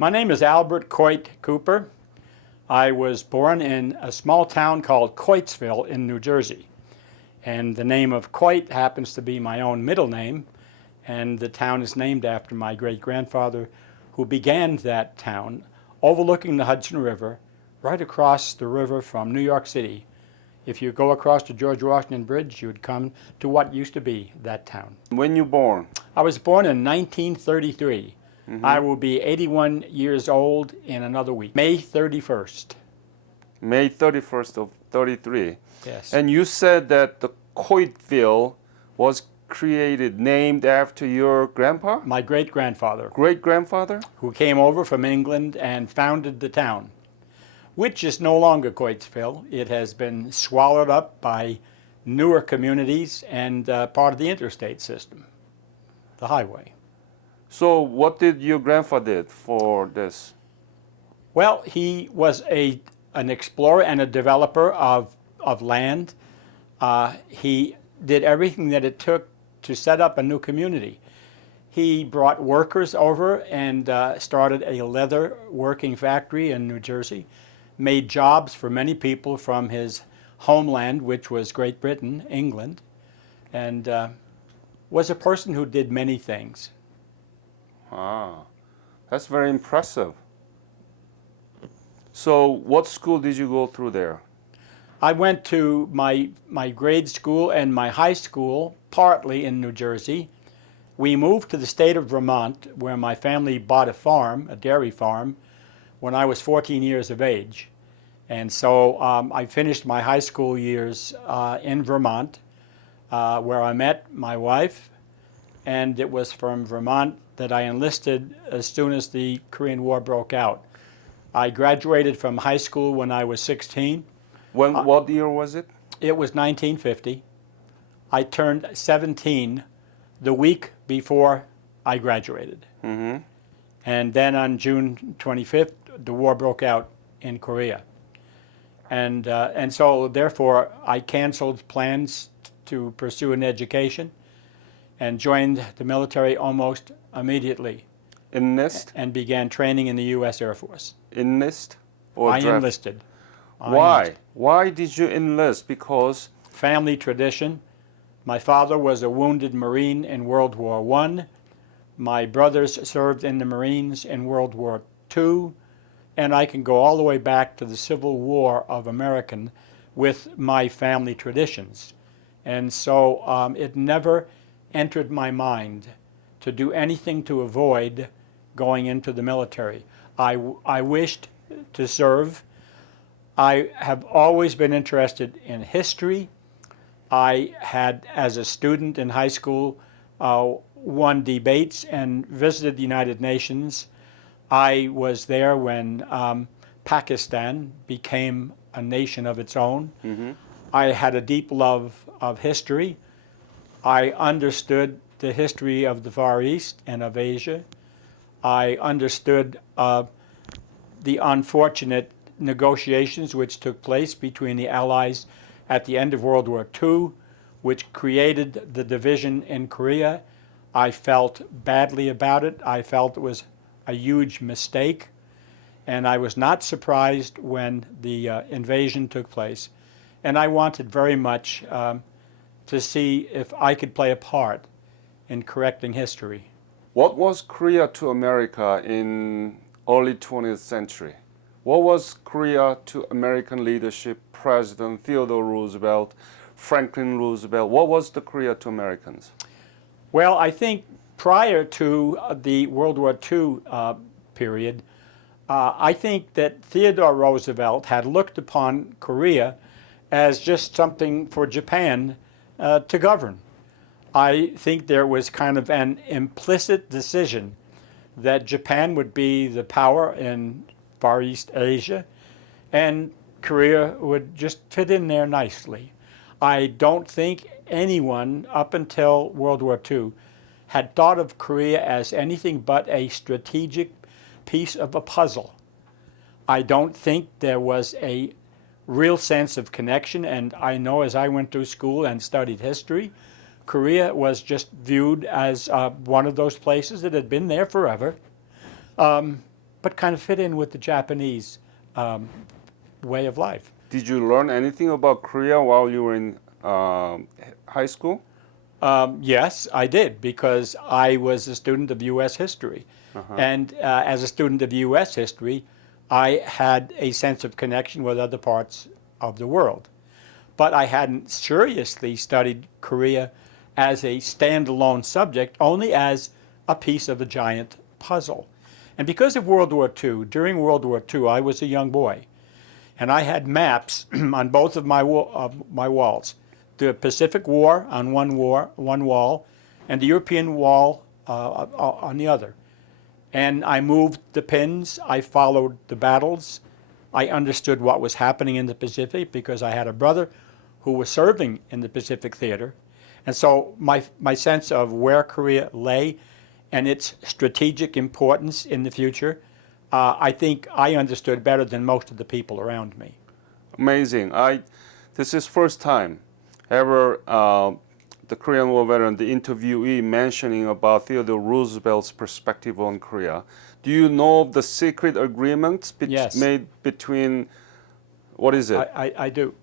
My name is Albert Coit Cooper. I was born in a small town called Coitesville in New Jersey. And the name of Coit happens to be my own middle name, and the town is named after my great-grandfather who began that town overlooking the Hudson River, right across the river from New York City. If you go across the George Washington Bridge, you would come to what used to be that town. When you born? I was born in 1933. I will be 81 years old in another week, May 31st. May 31st of 33. Yes. And you said that the Coitesville was named after your grandpa? My great-grandfather, Great-grandfather? who came over from England and founded the town, which is no longer Coitesville. It has been swallowed up by newer communities and part of the interstate system, the highway. So what did your grandfather did for this? Well, he was an explorer and a developer of land. He did everything that it took to set up a new community. He brought workers over and started a leather working factory in New Jersey, made jobs for many people from his homeland, which was Great Britain, England, and was a person who did many things. Ah, that's very impressive. So what school did you go through there? I went to my grade school and my high school partly in New Jersey. We moved to the state of Vermont, where my family bought a farm, a dairy farm, when I was 14 years of age. And so I finished my high school years in Vermont, where I met my wife, and it was from Vermont that I enlisted as soon as the Korean War broke out. I graduated from high school when I was 16. What year was it? It was 1950. I turned 17 the week before I graduated. Mm-hmm. And then on June 25th, the war broke out in Korea. And so therefore I canceled plans to pursue an education and joined the military almost immediately. Enlist? And began training in the U.S. Air Force. Enlist or I draft? enlisted. Why? Why did you enlist? Because? Family tradition. My father was a wounded Marine in World War I. My brothers served in the Marines in World War II. And I can go all the way back to the Civil War of America with my family traditions. And so it never entered my mind to do anything to avoid going into the military. I wished to serve. I have always been interested in history. I had, as a student in high school, won debates and visited the United Nations. I was there when Pakistan became a nation of its own. Mm-hmm. I had a deep love of history. I understood the history of the Far East and of Asia. I understood the unfortunate negotiations which took place between the Allies at the end of World War II, which created the division in Korea. I felt badly about it. I felt it was a huge mistake, and I was not surprised when the invasion took place. And I wanted very much to see if I could play a part in correcting history. What was Korea to America in early 20th century? What was Korea to American leadership, President Theodore Roosevelt, Franklin Roosevelt? What was the Korea to Americans? Well, I think prior to the World War II period, I think that Theodore Roosevelt had looked upon Korea as just something for Japan to govern. I think there was kind of an implicit decision that Japan would be the power in Far East Asia, and Korea would just fit in there nicely. I don't think anyone up until World War II had thought of Korea as anything but a strategic piece of a puzzle. I don't think there was a real sense of connection, and I know as I went to school and studied history, Korea was just viewed as one of those places that had been there forever. but kind of fit in with the Japanese way of life. Did you learn anything about Korea while you were in high school? Yes, I did, because I was a student of U.S. history. And as a student of U.S. history, I had a sense of connection with other parts of the world. But I hadn't seriously studied Korea as a standalone subject, only as a piece of a giant puzzle. And because of World War II, during World War II, I was a young boy. And I had maps on both of my walls. The Pacific War on one wall, and the European wall on the other. And I moved the pins, I followed the battles, I understood what was happening in the Pacific because I had a brother who was serving in the Pacific Theater. And so my sense of where Korea lay and its strategic importance in the future, I think I understood better than most of the people around me. Amazing. This is first time ever the Korean War veteran, the interviewee, mentioning about Theodore Roosevelt's perspective on Korea. Do you know of the secret agreement Yes. made between, what is it? I do.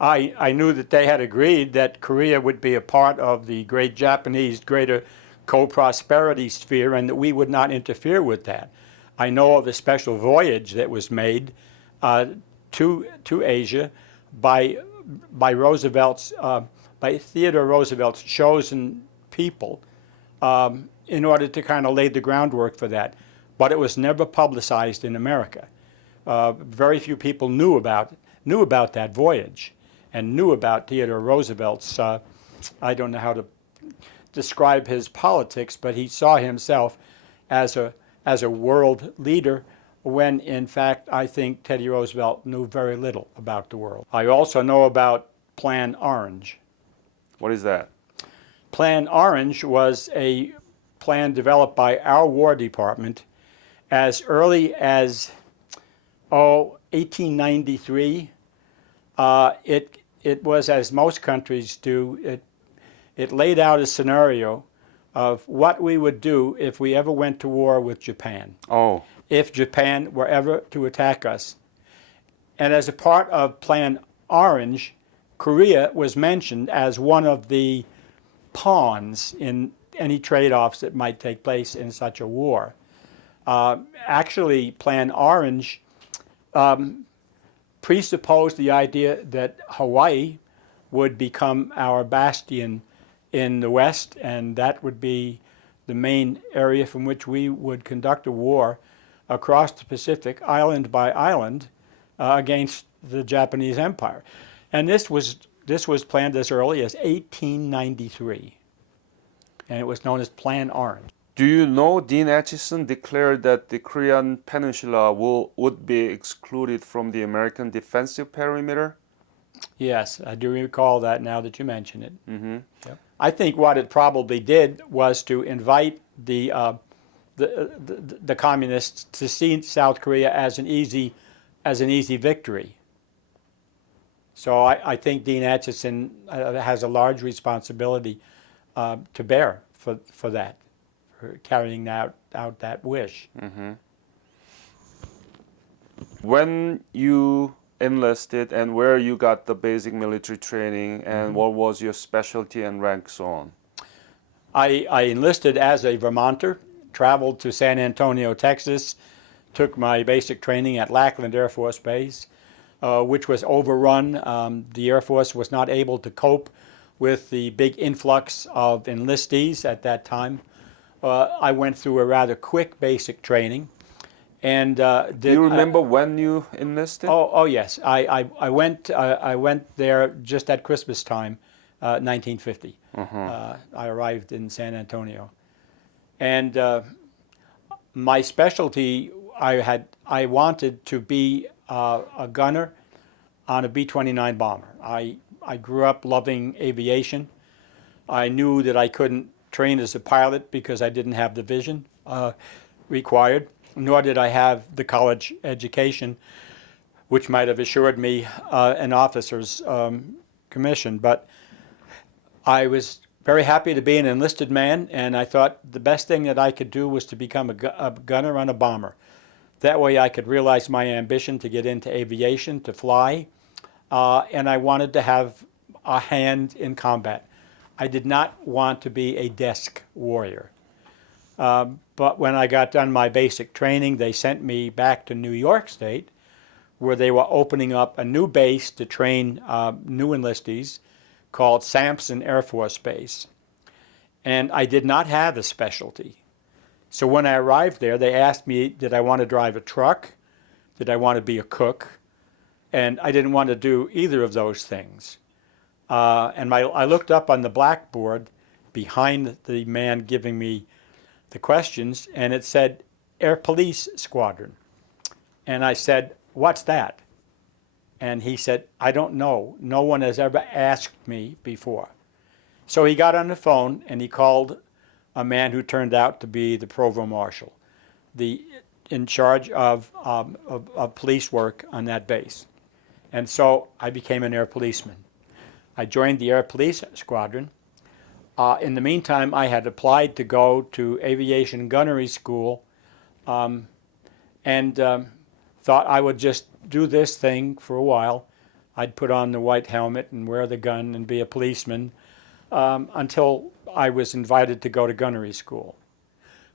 I knew that they had agreed that Korea would be a part of the great Japanese greater co-prosperity sphere and that we would not interfere with that. I know of a special voyage that was made to Asia by Theodore Roosevelt's chosen people in order to kind of lay the groundwork for that. But it was never publicized in America. Very few people knew about that voyage and knew about Theodore Roosevelt's, I don't know how to describe his politics, but he saw himself as a world leader when in fact I think Teddy Roosevelt knew very little about the world. I also know about Plan Orange. What is that? Plan Orange was a plan developed by our War Department as early as 1893. It was, as most countries do, it laid out a scenario of what we would do if we ever went to war with Japan. Oh. If Japan were ever to attack us. And as a part of Plan Orange, Korea was mentioned as one of the pawns in any trade-offs that might take place in such a war. Actually, Plan Orange presupposed the idea that Hawaii would become our bastion in the West, and that would be the main area from which we would conduct a war across the Pacific, island by island, against the Japanese Empire. And this was planned as early as 1893, and it was known as Plan Orange. Do you know Dean Acheson declared that the Korean Peninsula would be excluded from the American defensive perimeter? Yes, I do recall that now that you mention it. Mm-hmm. Yep. I think what it probably did was to invite the communists to see South Korea as an easy victory. So I think Dean Acheson has a large responsibility to bear for that, for carrying out that wish. Mm-hmm. When you enlisted and where you got the basic military training and what was your specialty and rank, so on? I enlisted as a Vermonter, traveled to San Antonio, Texas, took my basic training at Lackland Air Force Base, which was overrun. The Air Force was not able to cope with the big influx of enlistees at that time. I went through a rather quick basic training. And do you remember when you enlisted? Oh yes, I went there just at Christmas time, 1950. I arrived in San Antonio, and my specialty I wanted to be a gunner on a B-29 bomber. I grew up loving aviation. I knew that I couldn't train as a pilot because I didn't have the vision required, nor did I have the college education, which might have assured me an officer's commission. But I was very happy to be an enlisted man, and I thought the best thing that I could do was to become a gunner on a bomber. That way I could realize my ambition to get into aviation, to fly, and I wanted to have a hand in combat. I did not want to be a desk warrior. But when I got done my basic training, they sent me back to New York State, where they were opening up a new base to train new enlistees called Sampson Air Force Base. And I did not have a specialty. So when I arrived there, they asked me, did I want to drive a truck? Did I want to be a cook? And I didn't want to do either of those things. I looked up on the blackboard behind the man giving me the questions, and it said Air Police Squadron. And I said, what's that? And he said, I don't know. No one has ever asked me before. So he got on the phone and he called a man who turned out to be the provost marshal, in charge of police work on that base. And so I became an air policeman. I joined the Air Police Squadron. In the meantime, I had applied to go to aviation gunnery school and thought I would just do this thing for a while. I'd put on the white helmet and wear the gun and be a policeman until I was invited to go to gunnery school.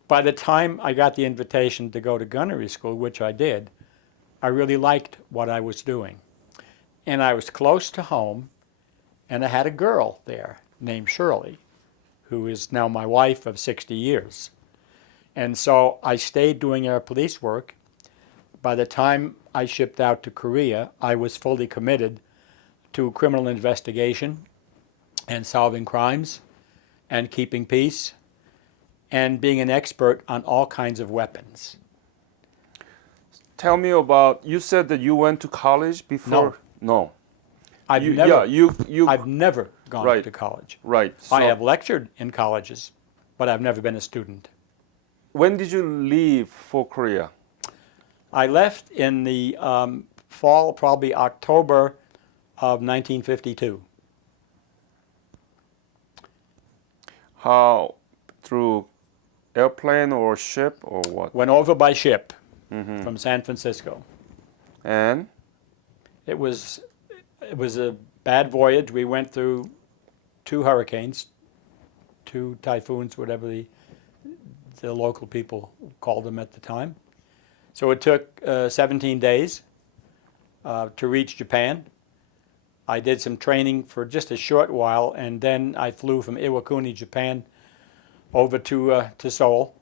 By the time I got the invitation to go to gunnery school, which I did, I really liked what I was doing. And I was close to home, and I had a girl there named Shirley, who is now my wife of 60 years. And so I stayed doing air police work. By the time I shipped out to Korea, I was fully committed to criminal investigation and solving crimes and keeping peace and being an expert on all kinds of weapons. Tell me about, you said that you went to college before? No. I've never gone Right. to college. Right. I So have lectured in colleges, but I've never been a student. when did you leave for Korea? I left in the fall, probably October of 1952. How, through airplane or ship or what? Went over by ship from San Francisco. And It was a bad voyage. We went through 2 hurricanes, 2 typhoons, whatever the local people called them at the time. So it took 17 days to reach Japan. I did some training for just a short while, and then I flew from Iwakuni, Japan, over to Seoul.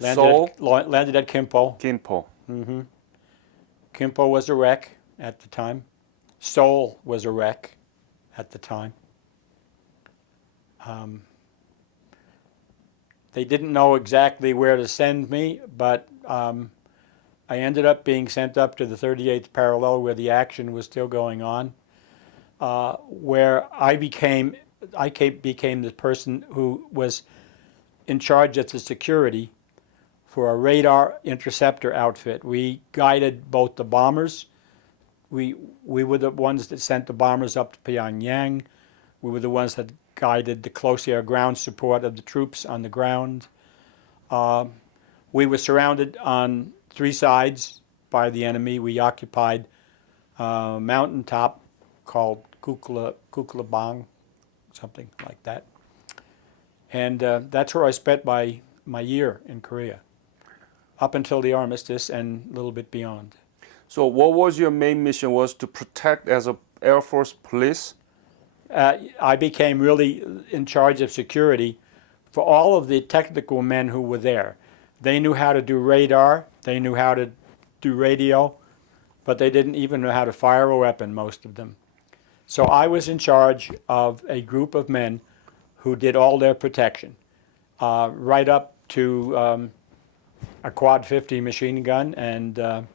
Landed at Kimpo. Gimpo. Kimpo was a wreck at the time. Seoul was a wreck at the time. They didn't know exactly where to send me, but I ended up being sent up to the 38th parallel where the action was still going on, where I became the person who was in charge of the security for a radar interceptor outfit. We guided both the bombers. We were the ones that sent the bombers up to Pyongyang. We were the ones that guided the close air ground support of the troops on the ground. We were surrounded on 3 sides by the enemy. We occupied a mountaintop called Kuklabang, something like that. And that's where I spent my year in Korea, up until the armistice and a little bit beyond. So what was your main mission? Was to protect as a Air Force police? I became really in charge of security for all of the technical men who were there. They knew how to do radar, they knew how to do radio, but they didn't even know how to fire a weapon, most of them. So I was in charge of a group of men who did all their protection, right up to a Quad 50 machine gun and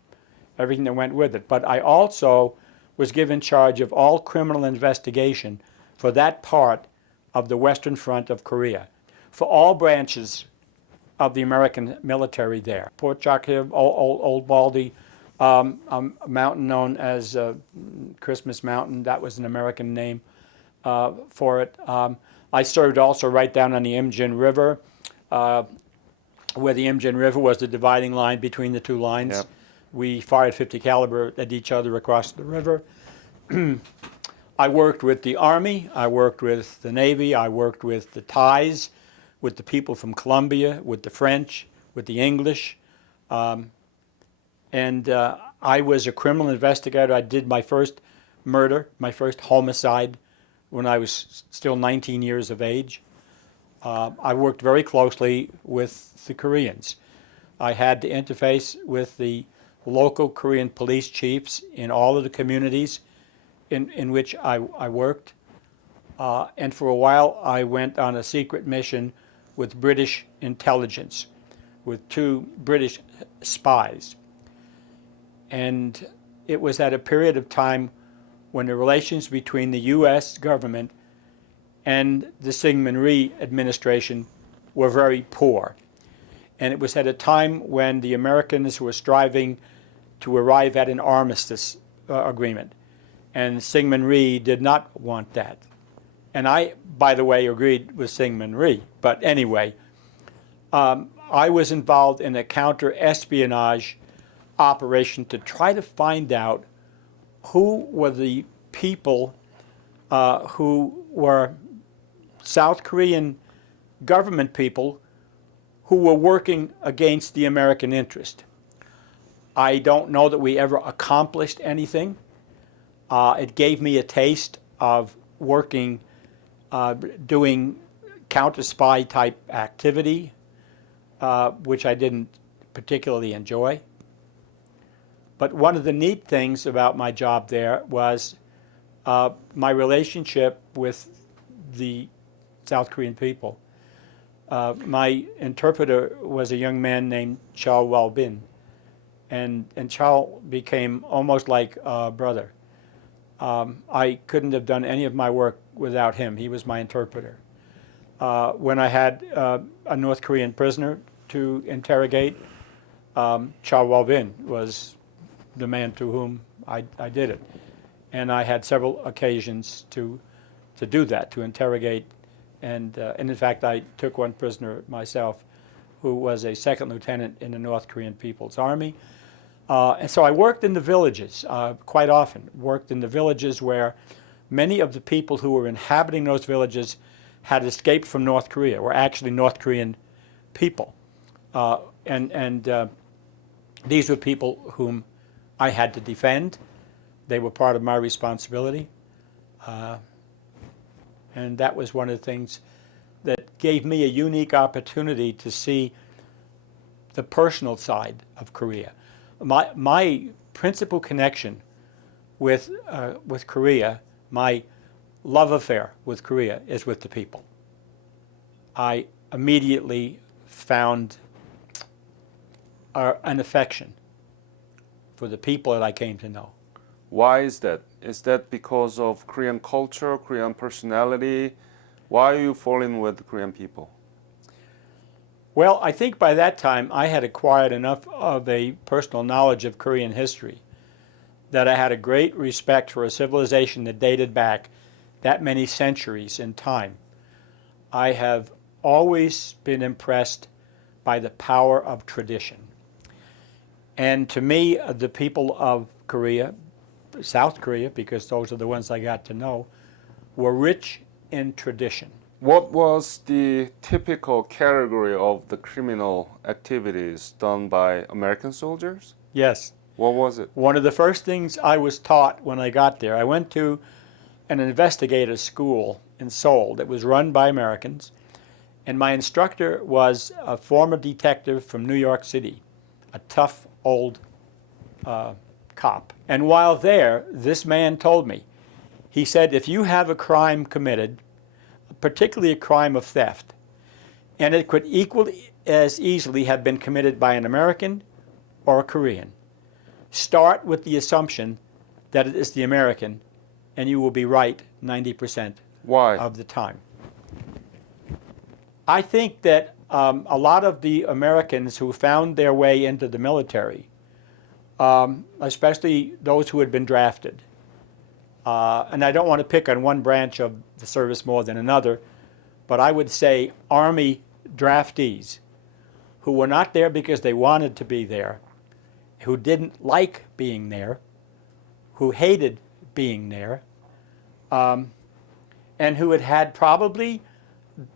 everything that went with it. But I also was given charge of all criminal investigation for that part of the Western Front of Korea, for all branches of the American military there. Port Chakib, Old Baldy, a mountain known as Christmas Mountain, that was an American name for it. I served also right down on the Imjin River, where the Imjin River was the dividing line between the two lines. Yep. We fired 50 caliber at each other across the river. I worked with the Army, I worked with the Navy, I worked with the Thais, with the people from Colombia, with the French, with the English. I was a criminal investigator. I did my first murder, my first homicide, when I was still 19 years of age. I worked very closely with the Koreans. I had to interface with the local Korean police chiefs in all of the communities in which I worked. And for a while, I went on a secret mission with British intelligence, with 2 British spies. And it was at a period of time when the relations between the U.S. government and the Syngman Rhee administration were very poor. And it was at a time when the Americans were striving to arrive at an armistice agreement. And Syngman Rhee did not want that. And I, by the way, agreed with Syngman Rhee. But anyway, I was involved in a counter-espionage operation to try to find out who were the people who were South Korean government people who were working against the American interest. I don't know that we ever accomplished anything. It gave me a taste of working, doing counter-spy type activity, which I didn't particularly enjoy. But one of the neat things about my job there was my relationship with the South Korean people. My interpreter was a young man named Chao Walbin, and Chao became almost like a brother. I couldn't have done any of my work without him. He was my interpreter. When I had a North Korean prisoner to interrogate, Chao Walbin was the man to whom I did it. And I had several occasions to do that, to interrogate. And in fact, I took one prisoner myself who was a second lieutenant in the North Korean People's Army. And so I worked in the villages quite often, worked in the villages where many of the people who were inhabiting those villages had escaped from North Korea, were actually North Korean people. These were people whom I had to defend. They were part of my responsibility. And that was one of the things that gave me a unique opportunity to see the personal side of Korea. My principal connection with Korea, my love affair with Korea, is with the people. I immediately found an affection for the people that I came to know. Why is that? Is that because of Korean culture, Korean personality? Why are you falling with Korean people? Well, I think by that time I had acquired enough of a personal knowledge of Korean history that I had a great respect for a civilization that dated back that many centuries in time. I have always been impressed by the power of tradition. And to me, the people of Korea, South Korea, because those are the ones I got to know, were rich in tradition. What was the typical category of the criminal activities done by American soldiers? Yes. What was it? One of the first things I was taught when I got there, I went to an investigator school in Seoul that was run by Americans, and my instructor was a former detective from New York City, a tough old cop. And while there, this man told me, he said, if you have a crime committed, particularly a crime of theft, and it could equally as easily have been committed by an American or a Korean, start with the assumption that it is the American, and you will be right 90% Why? of the time. I think that a lot of the Americans who found their way into the military, especially those who had been drafted, and I don't want to pick on one branch of the service more than another, but I would say Army draftees who were not there because they wanted to be there, who didn't like being there, who hated being there, and who had had probably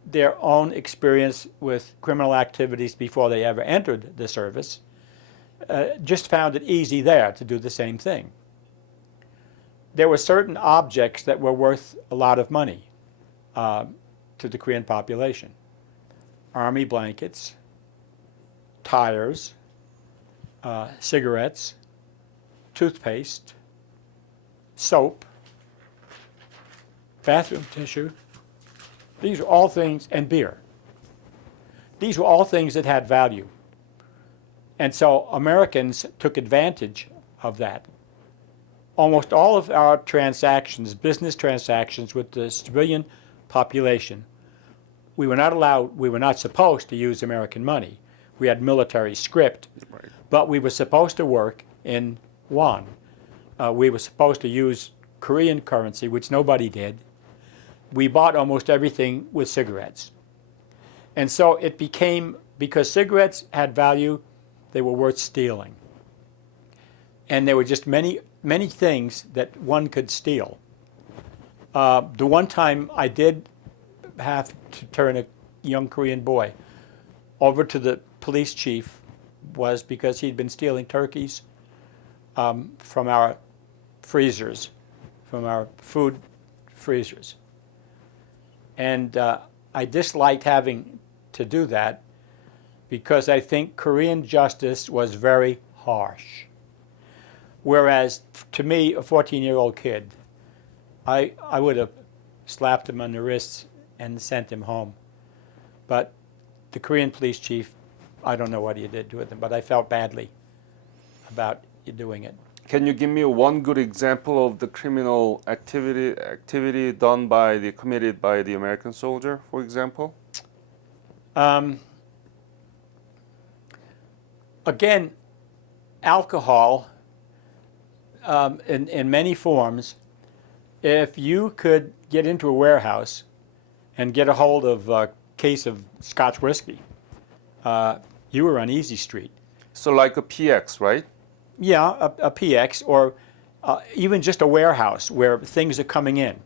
their own experience with criminal activities before they ever entered the service, just found it easy there to do the same thing. There were certain objects that were worth a lot of money to the Korean population. Army blankets, tires, cigarettes, toothpaste, soap, bathroom tissue. These were all things, and beer. These were all things that had value. And so Americans took advantage of that. Almost all of our transactions, business transactions with the civilian population, we were not allowed, we were not supposed to use American money. We had military script, Right. but we were supposed to work in won. We were supposed to use Korean currency, which nobody did. We bought almost everything with cigarettes. And so it became, because cigarettes had value, they were worth stealing. And there were just many, many things that one could steal. The one time I did have to turn a young Korean boy over to the police chief was because he'd been stealing turkeys from our freezers, from our food freezers. And I disliked having to do that because I think Korean justice was very harsh. Whereas to me, a 14-year-old kid, I would have slapped him on the wrists and sent him home. But the Korean police chief, I don't know what he did with him, but I felt badly about doing it. Can you give me one good example of the criminal activity done committed by the American soldier, for example? Again, alcohol in many forms. If you could get into a warehouse and get a hold of a case of Scotch whiskey, you were on easy street. So like a PX, right? Yeah, a PX, or even just a warehouse where things are coming in.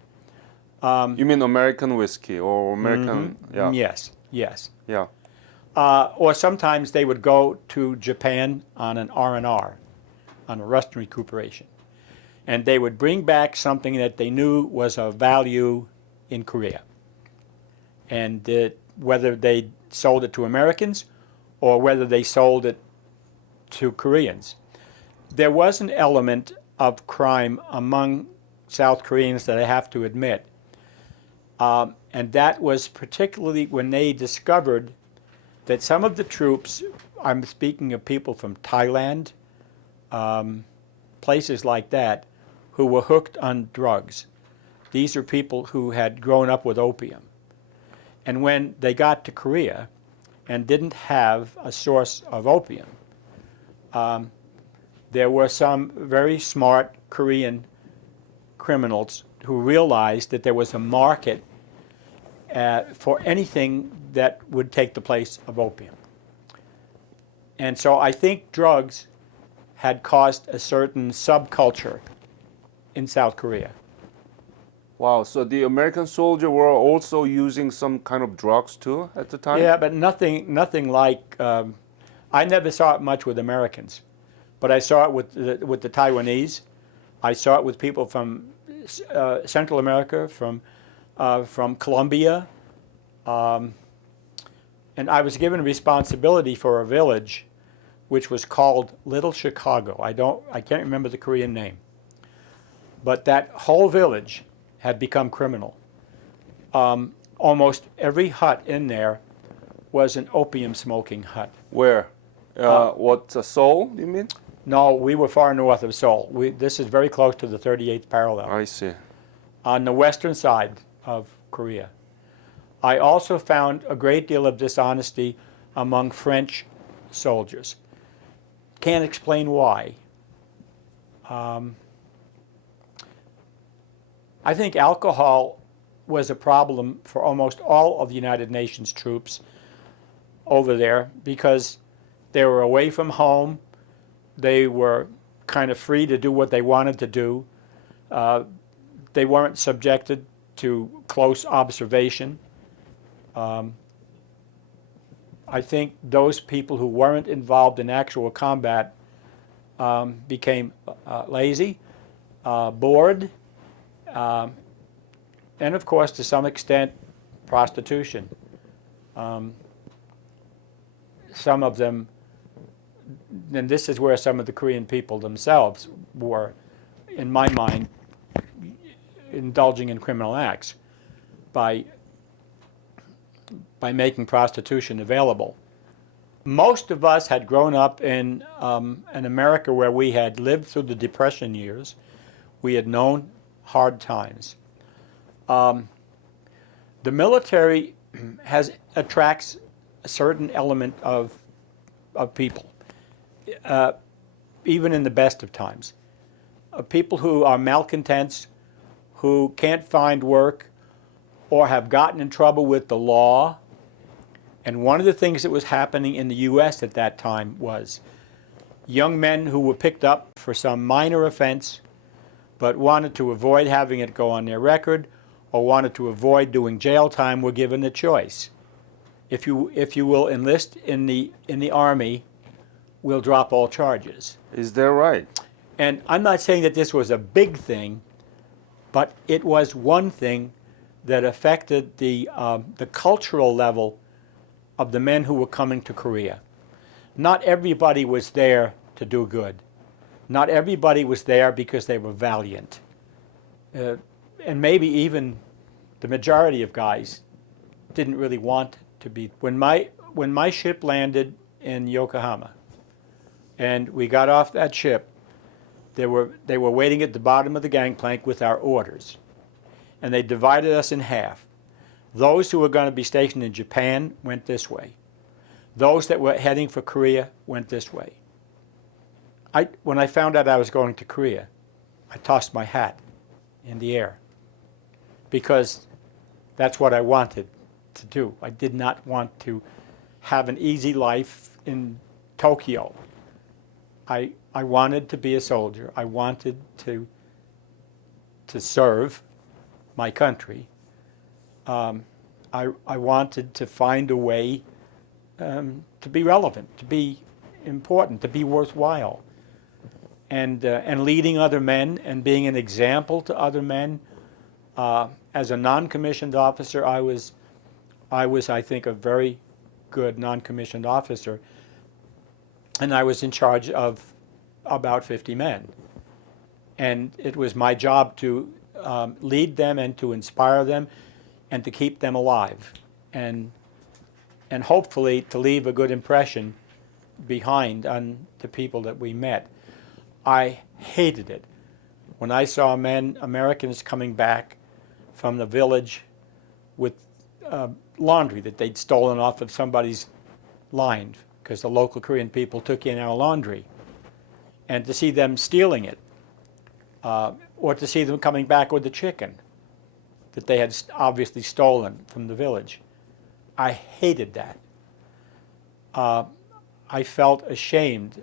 You mean American whiskey or American? Yeah. Yes, yes. Yeah. Or sometimes they would go to Japan on an R&R, on a rust recuperation. And they would bring back something that they knew was of value in Korea. And whether they sold it to Americans or whether they sold it to Koreans. There was an element of crime among South Koreans that I have to admit. And that was particularly when they discovered that some of the troops, I'm speaking of people from Thailand, places like that, who were hooked on drugs. These are people who had grown up with opium. And when they got to Korea and didn't have a source of opium, there were some very smart Korean criminals who realized that there was a market for anything that would take the place of opium. And so I think drugs had caused a certain subculture in South Korea. Wow. So the American soldier were also using some kind of drugs too at the time? Yeah, but nothing like. I never saw it much with Americans, but I saw it with the Taiwanese. I saw it with people from Central America, from Colombia, and I was given responsibility for a village, which was called Little Chicago. I can't remember the Korean name, but that whole village had become criminal. Almost every hut in there was an opium smoking hut. Where? Seoul, you mean? No, we were far north of Seoul. This is very close to the 38th parallel. I see. On the western side of Korea. I also found a great deal of dishonesty among French soldiers. Can't explain why. I think alcohol was a problem for almost all of the United Nations troops over there because they were away from home. They were kind of free to do what they wanted to do. They weren't subjected to close observation. I think those people who weren't involved in actual combat became lazy, bored, and of course, to some extent, prostitution. Some of them, and this is where some of the Korean people themselves were, in my mind, indulging in criminal acts by making prostitution available. Most of us had grown up in an America where we had lived through the Depression years. We had known hard times. The military attracts a certain element of people, even in the best of times. People who are malcontents, who can't find work, or have gotten in trouble with the law. And one of the things that was happening in the U.S. at that time was young men who were picked up for some minor offense, but wanted to avoid having it go on their record, or wanted to avoid doing jail time, were given a choice. If you will enlist in the Army, we'll drop all charges. Is that right? And I'm not saying that this was a big thing, but it was one thing that affected the cultural level of the men who were coming to Korea. Not everybody was there to do good. Not everybody was there because they were valiant. And maybe even the majority of guys didn't really want to be. When my ship landed in Yokohama and we got off that ship, they were waiting at the bottom of the gangplank with our orders. And they divided us in half. Those who were going to be stationed in Japan went this way. Those that were heading for Korea went this way. When I found out I was going to Korea, I tossed my hat in the air because that's what I wanted to do. I did not want to have an easy life in Tokyo. I wanted to be a soldier. I wanted to serve my country. I wanted to find a way to be relevant, to be important, to be worthwhile, and leading other men and being an example to other men. As a non-commissioned officer, I was, I think, a very good non-commissioned officer, and I was in charge of about 50 men. And it was my job to lead them and to inspire them and to keep them alive and hopefully to leave a good impression behind on the people that we met. I hated it when I saw Americans coming back from the village with laundry that they'd stolen off of somebody's line because the local Korean people took in our laundry, and to see them stealing it, or to see them coming back with the chicken that they had obviously stolen from the village. I hated that. I felt ashamed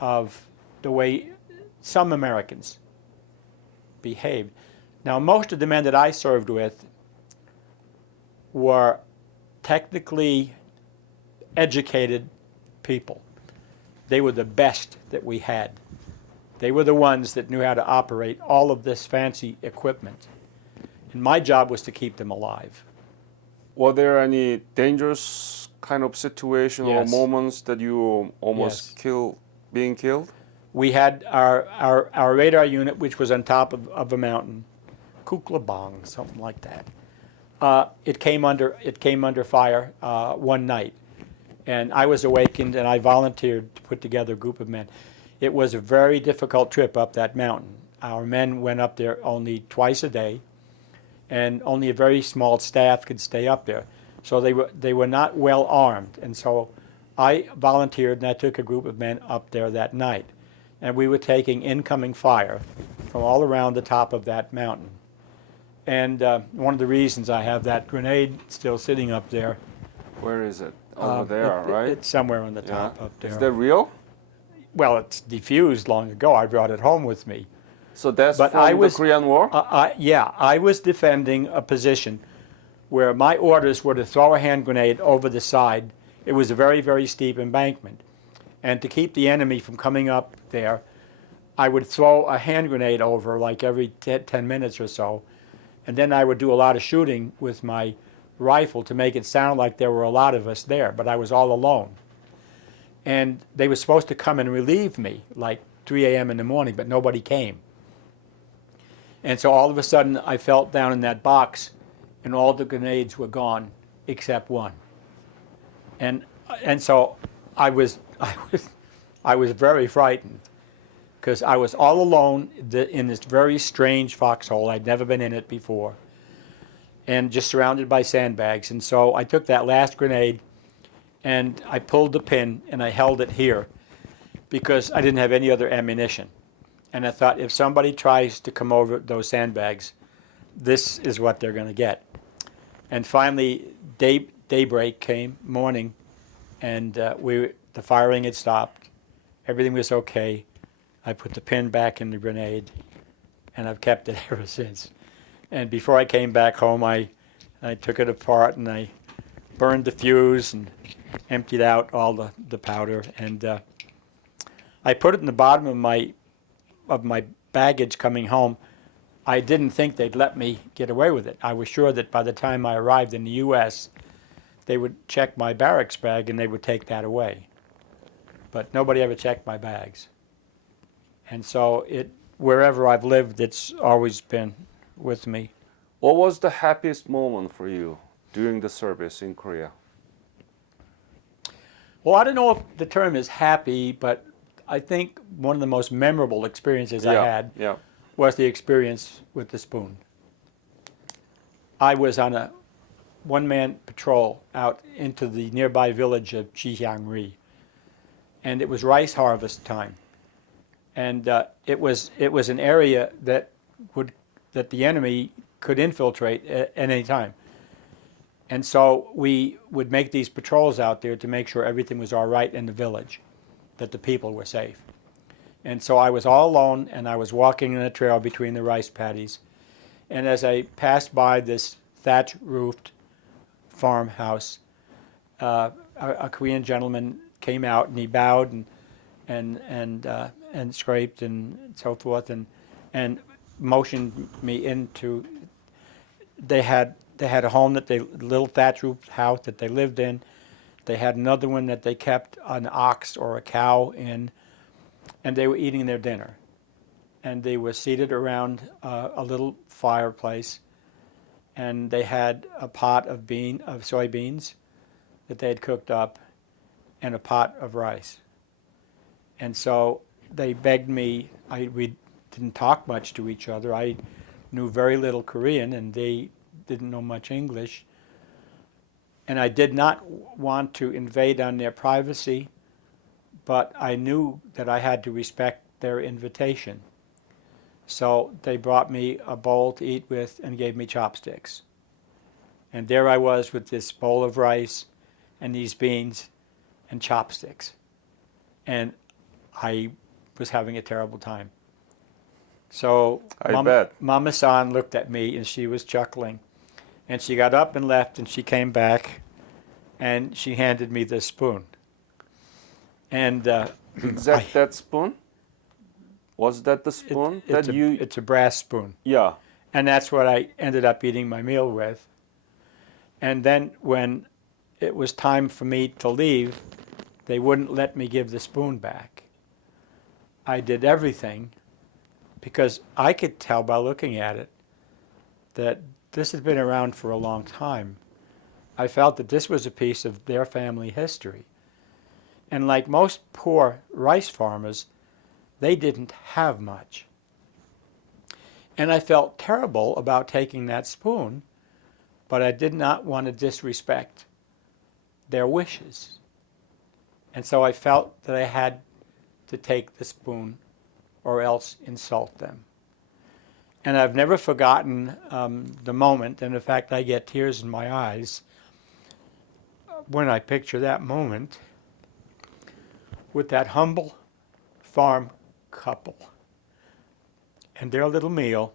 of the way some Americans behaved. Now, most of the men that I served with were technically educated people. They were the best that we had. They were the ones that knew how to operate all of this fancy equipment. And my job was to keep them alive. Were there any dangerous kind of situation or Yes. moments that you almost Yes. being killed? We had our radar unit, which was on top of a mountain, Kuklabong, something like that. It came under fire one night, and I was awakened, and I volunteered to put together a group of men. It was a very difficult trip up that mountain. Our men went up there only twice a day, and only a very small staff could stay up there. So they were not well armed, and so I volunteered, and I took a group of men up there that night, and we were taking incoming fire from all around the top of that mountain. And one of the reasons I have that grenade still sitting up there, Where is it? over there, right? It's somewhere on the Yeah. top up there. Is that real? Well, it's defused long ago. I brought it home with me. So that's But from I the was- Korean War? Yeah, I was defending a position where my orders were to throw a hand grenade over the side. It was a very, very steep embankment. And to keep the enemy from coming up there, I would throw a hand grenade over like every 10 minutes or so. And then I would do a lot of shooting with my rifle to make it sound like there were a lot of us there, but I was all alone. And they were supposed to come and relieve me like 3 a.m. in the morning, but nobody came. And so all of a sudden I felt down in that box and all the grenades were gone except one. And so I was very frightened because I was all alone in this very strange foxhole. I'd never been in it before, and just surrounded by sandbags. And so I took that last grenade and I pulled the pin and I held it here because I didn't have any other ammunition. And I thought, if somebody tries to come over those sandbags, this is what they're going to get. And finally, daybreak came, morning, and the firing had stopped. Everything was okay. I put the pin back in the grenade, and I've kept it ever since. And before I came back home, I took it apart and I burned the fuse and emptied out all the powder. And I put it in the bottom of my baggage coming home. I didn't think they'd let me get away with it. I was sure that by the time I arrived in the U.S., they would check my barracks bag and they would take that away. But nobody ever checked my bags. And so wherever I've lived, it's always been with me. What was the happiest moment for you during the service in Korea? Well, I don't know if the term is happy, but I think one of the most memorable experiences I had was the experience with the spoon. I was on a one-man patrol out into the nearby village of Jihyangri, and it was rice harvest time. And it was an area that the enemy could infiltrate at any time. And so we would make these patrols out there to make sure everything was all right in the village, that the people were safe. And so I was all alone, and I was walking in a trail between the rice paddies. And as I passed by this thatch-roofed farmhouse, a Korean gentleman came out, and he bowed and scraped and so forth, and motioned me into. They had a home little thatch-roofed house that they lived in. They had another one that they kept an ox or a cow in, and they were eating their dinner. And they were seated around a little fireplace, and they had a pot of soybeans that they had cooked up, and a pot of rice. And so they begged me. We didn't talk much to each other. I knew very little Korean, and they didn't know much English. And I did not want to invade on their privacy, but I knew that I had to respect their invitation. So they brought me a bowl to eat with and gave me chopsticks. And there I was with this bowl of rice and these beans and chopsticks. And I was having a terrible time. So Mama San looked at me and she was chuckling. And she got up and left, and she came back and she handed me this spoon. And that spoon? Was that the spoon it's a brass spoon. Yeah. And that's what I ended up eating my meal with. And then when it was time for me to leave, they wouldn't let me give the spoon back. I did everything because I could tell by looking at it that this had been around for a long time. I felt that this was a piece of their family history. And like most poor rice farmers, they didn't have much. And I felt terrible about taking that spoon, but I did not want to disrespect their wishes. And so I felt that I had to take the spoon or else insult them. And I've never forgotten the moment, and in fact I get tears in my eyes, when I picture that moment with that humble farm couple and their little meal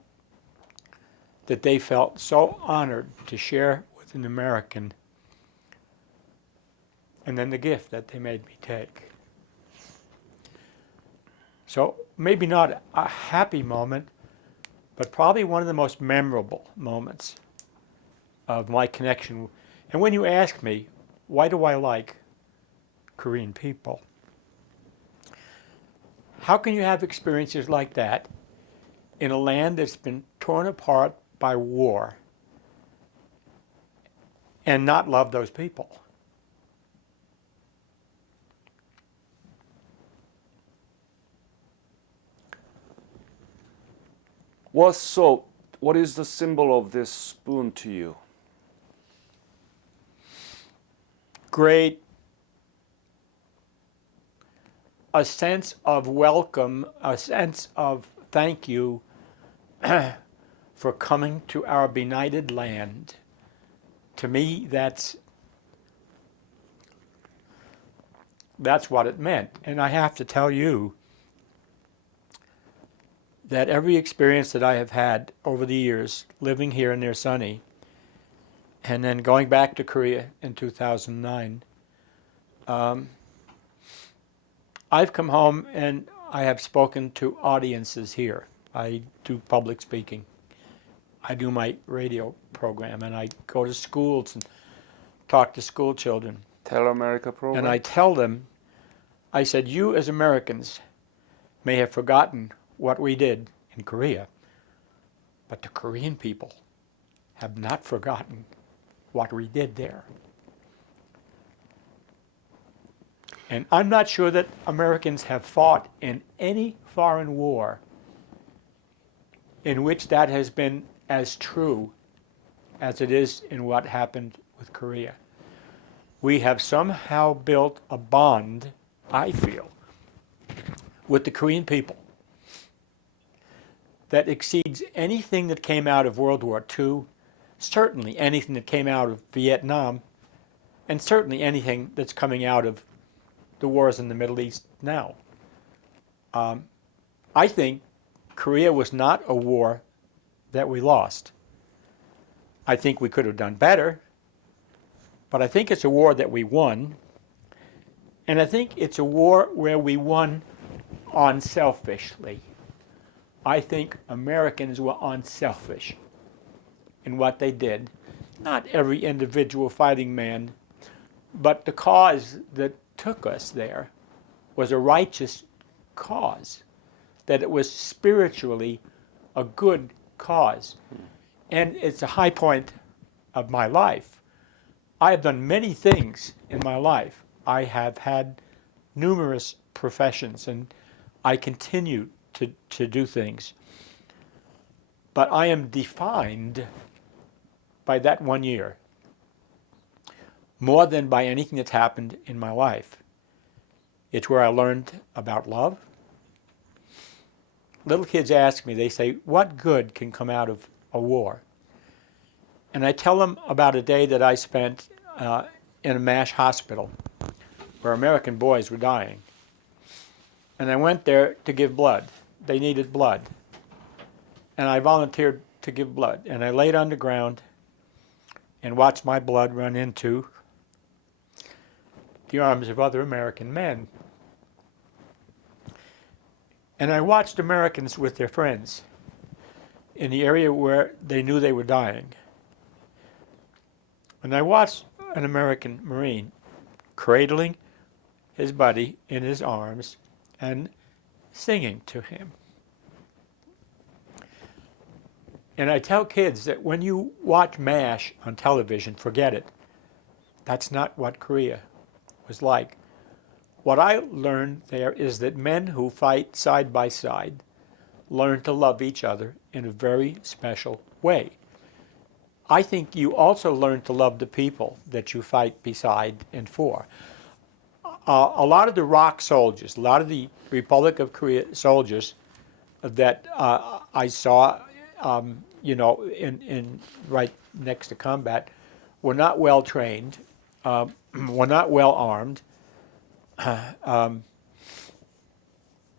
that they felt so honored to share with an American, and then the gift that they made me take. So maybe not a happy moment, but probably one of the most memorable moments of my connection. And when you ask me, why do I like Korean people? How can you have experiences like that in a land that's been torn apart by war and not love those people? What is the symbol of this spoon to you? Great, a sense of welcome, a sense of thank you for coming to our benighted land. To me, that's what it meant. And I have to tell you that every experience that I have had over the years, living here near Sunny, and then going back to Korea in 2009, I've come home and I have spoken to audiences here. I do public speaking. I do my radio program, and I go to schools and talk to school children. Tell America program? And I tell them, I said, you as Americans may have forgotten what we did in Korea, but the Korean people have not forgotten what we did there. And I'm not sure that Americans have fought in any foreign war in which that has been as true as it is in what happened with Korea. We have somehow built a bond, I feel, with the Korean people that exceeds anything that came out of World War II, certainly anything that came out of Vietnam, and certainly anything that's coming out of the wars in the Middle East now. I think Korea was not a war that we lost. I think we could have done better, but I think it's a war that we won, and I think it's a war where we won unselfishly. I think Americans were unselfish in what they did. Not every individual fighting man, but the cause that took us there was a righteous cause, that it was spiritually a good cause. And it's a high point of my life. I have done many things in my life. I have had numerous professions, and I continue to do things. But I am defined by that 1 year more than by anything that's happened in my life. It's where I learned about love. Little kids ask me, they say, what good can come out of a war? And I tell them about a day that I spent in a MASH hospital where American boys were dying. And I went there to give blood. They needed blood. And I volunteered to give blood. And I laid on the ground and watched my blood run into the arms of other American men. And I watched Americans with their friends in the area where they knew they were dying. And I watched an American Marine cradling his buddy in his arms and singing to him. And I tell kids that when you watch MASH on television, forget it. That's not what Korea was like. What I learned there is that men who fight side by side learn to love each other in a very special way. I think you also learn to love the people that you fight beside and for. A lot of the ROK soldiers, a lot of the Republic of Korea soldiers that I saw, in right next to combat, were not well trained. were not well armed,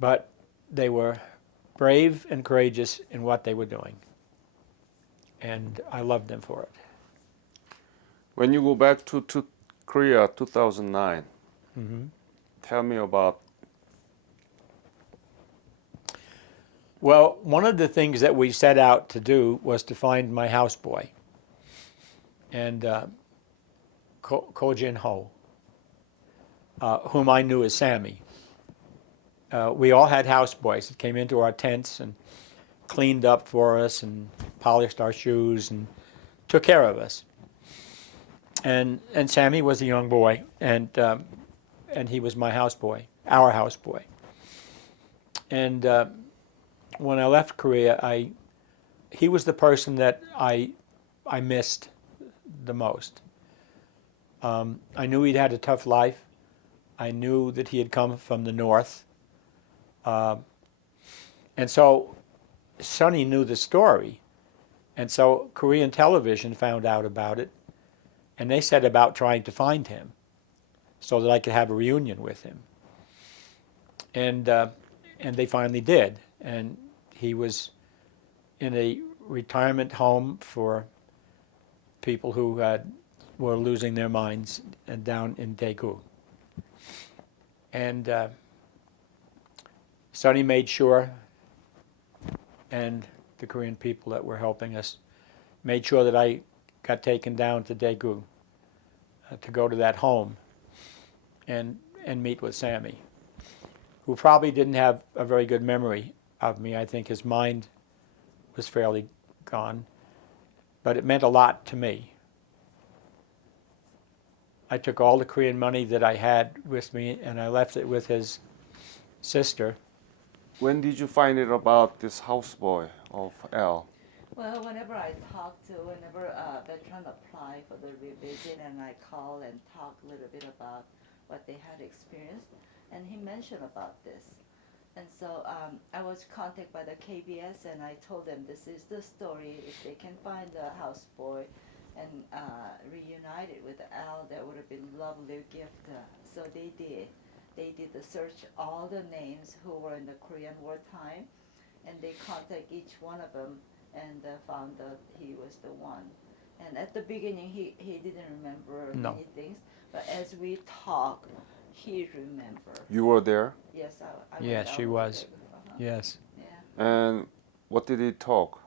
but they were brave and courageous in what they were doing. And I loved them for it. When you go back to Korea 2009, tell me about. Well, one of the things that we set out to do was to find my houseboy, and Ko Jin Ho, whom I knew as Sammy. We all had houseboys that came into our tents and cleaned up for us and polished our shoes and took care of us. And Sammy was a young boy, and he was my houseboy, our houseboy. And when I left Korea, he was the person that I missed the most. I knew he'd had a tough life. I knew that he had come from the north. And so Sonny knew the story. And so Korean television found out about it, and they set about trying to find him so that I could have a reunion with him. And they finally did. And he was in a retirement home for people who were losing their minds down in Daegu. And Sonny made sure, and the Korean people that were helping us made sure that I got taken down to Daegu to go to that home and meet with Sammy, who probably didn't have a very good memory of me. I think his mind was fairly gone, but it meant a lot to me. I took all the Korean money that I had with me, and I left it with his sister. When did you find out about this houseboy of Al? Well, whenever veteran apply for the revisit, and I call and talk a little bit about what they had experienced, and he mentioned about this. And so I was contacted by the KBS, and I told them this is the story. If they can find the houseboy and reunited with Al, that would have been lovely gift. So they did. They did the search, all the names who were in the Korean War time, and they contacted each one of them, and found that he was the one. And at the beginning, he didn't remember many things, but as we talked, he remembered. You were there? Yes, I Yes, she was. Yes. Yeah. And what did he talk?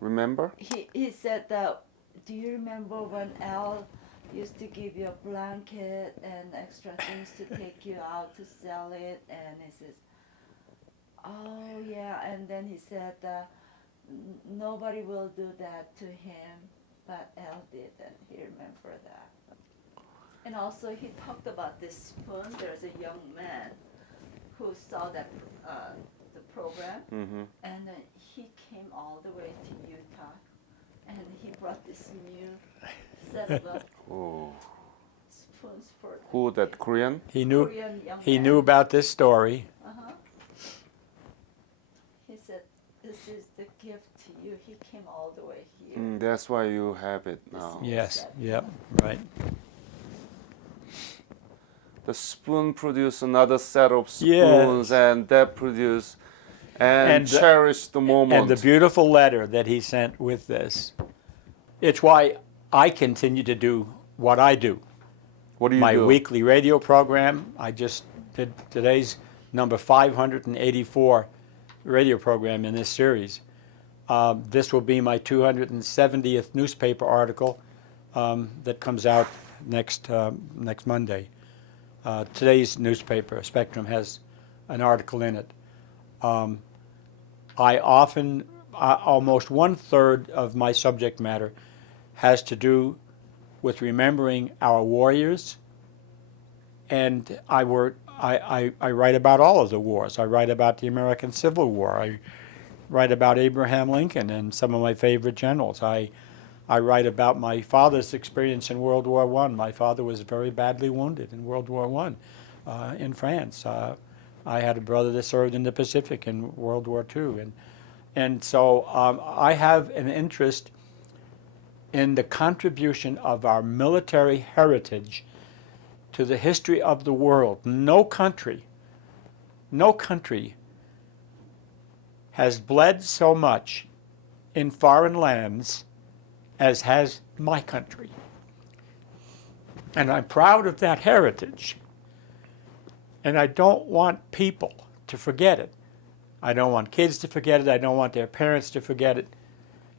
Remember? He said that, do you remember when Al used to give you a blanket and extra things to take you out to sell it? And he says, oh yeah. And then he said, nobody will do that to him, but Al did, and he remembered that. And also he talked about this spoon. There's a young man who saw that the program, and he came all the way to Utah, and he brought this new set of spoons for Who, that Korean? He knew. Korean young He man. knew about this story. He said, this is the gift to you. He came all the way here. That's why you have it now. Yes. Yep. Right. The spoon produced another set of spoons, and that produced and cherish the moment. And the beautiful letter that he sent with this. It's why I continue to do what I do. What do you My do? weekly radio program. I just did today's number 584 radio program in this series. This will be my 270th newspaper article that comes out next Monday. Today's newspaper, Spectrum, has an article in it. Almost 1/3 of my subject matter has to do with remembering our warriors, and I write about all of the wars. I write about the American Civil War. I write about Abraham Lincoln and some of my favorite generals. I write about my father's experience in World War I. My father was very badly wounded in World War I in France. I had a brother that served in the Pacific in World War II. And so I have an interest in the contribution of our military heritage to the history of the world. No country has bled so much in foreign lands as has my country. And I'm proud of that heritage. And I don't want people to forget it. I don't want kids to forget it. I don't want their parents to forget it.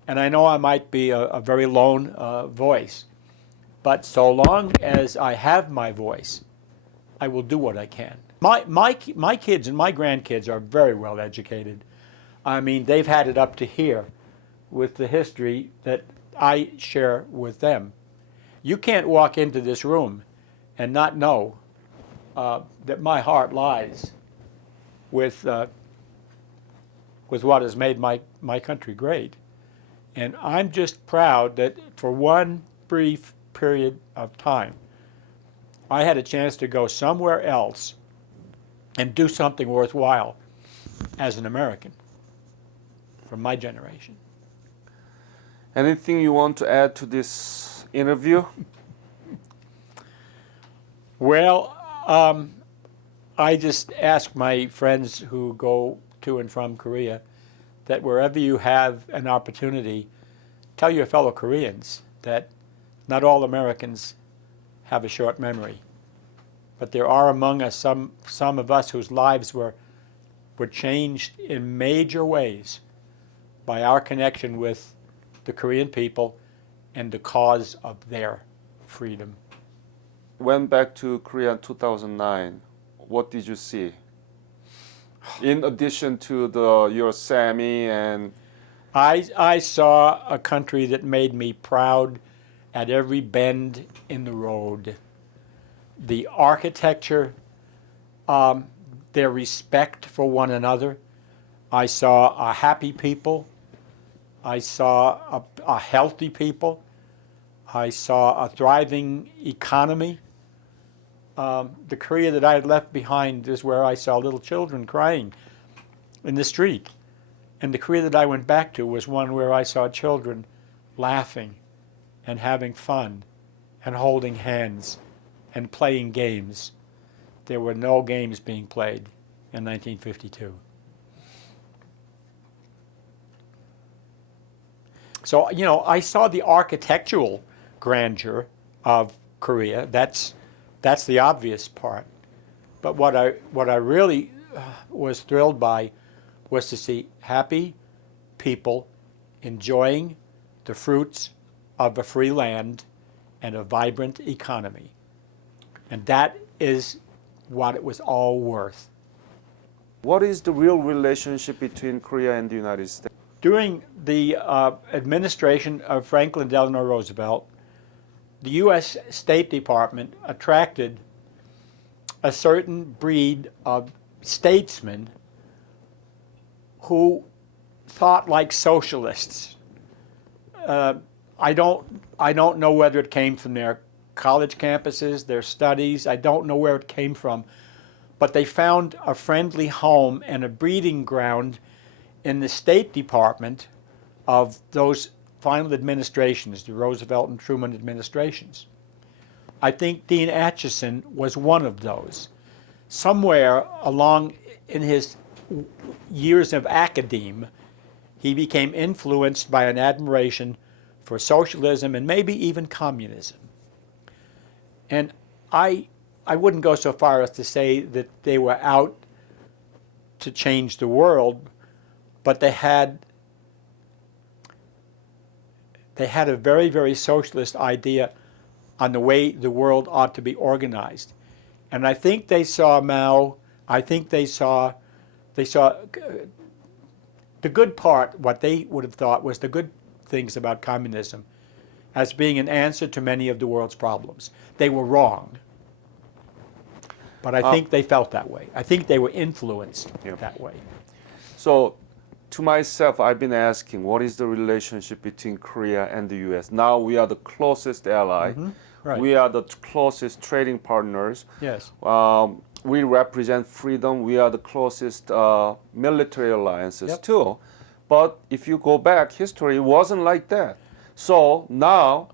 And I know I might be a very lone voice, but so long as I have my voice, I will do what I can. My kids and my grandkids are very well educated. I mean, they've had it up to here with the history that I share with them. You can't walk into this room and not know that my heart lies with what has made my country great. And I'm just proud that for one brief period of time, I had a chance to go somewhere else and do something worthwhile as an American from my generation. Anything you want to add to this interview? Well, I just ask my friends who go to and from Korea that wherever you have an opportunity, tell your fellow Koreans that not all Americans have a short memory. But there are among us some of us whose lives were changed in major ways by our connection with the Korean people and the cause of their freedom. Went back to Korea in 2009. What did you see? In addition to your Sammy and... I saw a country that made me proud at every bend in the road. The architecture, their respect for one another. I saw a happy people. I saw a healthy people. I saw a thriving economy. The Korea that I had left behind is where I saw little children crying in the street. And the Korea that I went back to was one where I saw children laughing and having fun and holding hands and playing games. There were no games being played in 1952. So, you know, I saw the architectural grandeur of Korea. That's the obvious part. But what I really was thrilled by was to see happy people enjoying the fruits of a free land and a vibrant economy. And that is what it was all worth. What is the real relationship between Korea and the United States? During the administration of Franklin Delano Roosevelt, the U.S. State Department attracted a certain breed of statesmen who thought like socialists. I don't know whether it came from their college campuses, their studies. I don't know where it came from, but they found a friendly home and a breeding ground in the State Department of those final administrations, the Roosevelt and Truman administrations. I think Dean Acheson was one of those. Somewhere along in his years of academe, he became influenced by an admiration for socialism and maybe even communism. And I wouldn't go so far as to say that they were out to change the world, but they had a very, very socialist idea on the way the world ought to be organized. And I think they saw Mao, I think they saw the good part, what they would have thought was the good things about communism, as being an answer to many of the world's problems. They were wrong, but I think they felt that way. I think they were influenced that way. So, to myself, I've been asking, what is the relationship between Korea and the U.S.? Now we are the closest ally. Right. We are the closest trading partners. Yes. We represent freedom. We are the closest military alliances too. But if you go back, history wasn't like that. So now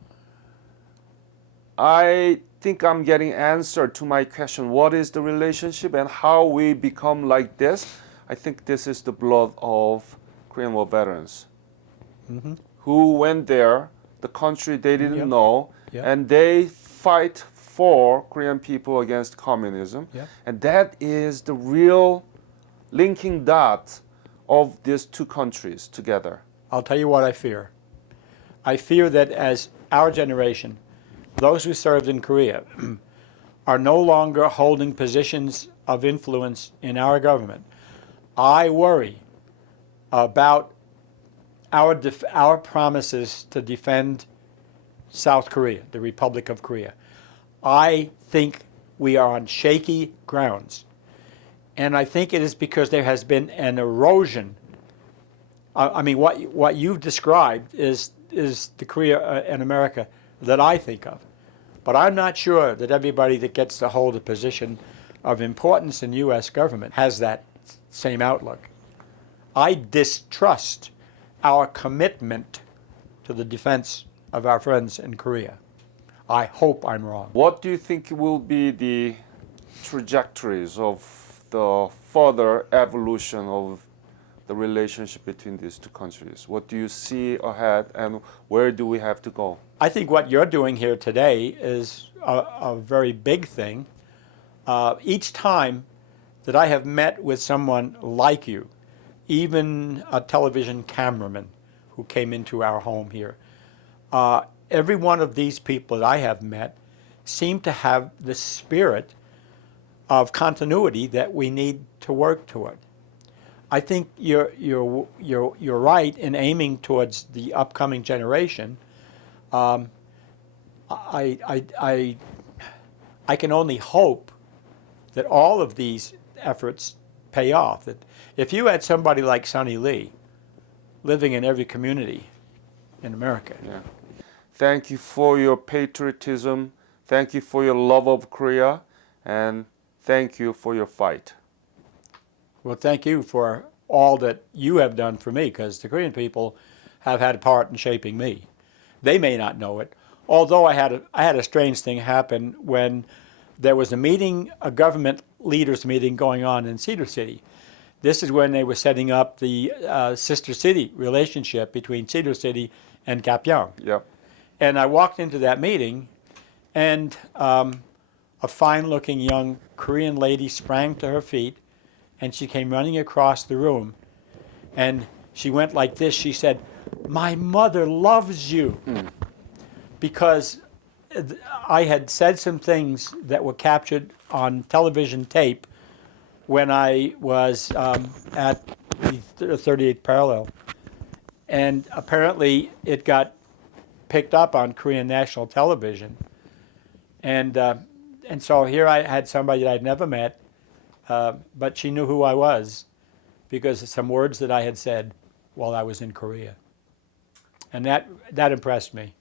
I think I'm getting answer to my question. What is the relationship and how we become like this? I think this is the blood of Korean War veterans who went there, the country they didn't Yep. know, Yep. and they fight for Korean people against communism. Yep. And that is the real linking dot of these two countries together. I'll tell you what I fear. I fear that as our generation, those who served in Korea, are no longer holding positions of influence in our government. I worry about our promises to defend South Korea, the Republic of Korea. I think we are on shaky grounds. And I think it is because there has been an erosion. I mean, what you've described is the Korea and America that I think of. But I'm not sure that everybody that gets to hold a position of importance in U.S. government has that same outlook. I distrust our commitment to the defense of our friends in Korea. I hope I'm wrong. What do you think will be the trajectories of the further evolution of the relationship between these two countries? What do you see ahead and where do we have to go? I think what you're doing here today is a very big thing. Each time that I have met with someone like you, even a television cameraman who came into our home here, every one of these people that I have met seem to have the spirit of continuity that we need to work toward. I think you're right in aiming towards the upcoming generation. I can only hope that all of these efforts pay off. That if you had somebody like Sonny Lee living in every community in America, Yeah. Thank you for your patriotism. Thank you for your love of Korea. And thank you for your fight. well, thank you for all that you have done for me, because the Korean people have had a part in shaping me. They may not know it, although I had a strange thing happen when there was a meeting, a government leaders meeting going on in Cedar City. This is when they were setting up the sister city relationship between Cedar City and Gapyeong. Yep. And I walked into that meeting, and a fine-looking young Korean lady sprang to her feet, and she came running across the room, and she went like this. She said, "My mother loves you," because I had said some things that were captured on television tape when I was at the 38th parallel, and apparently it got picked up on Korean national television, and so here I had somebody that I'd never met, but she knew who I was because of some words that I had said while I was in Korea, and that impressed me.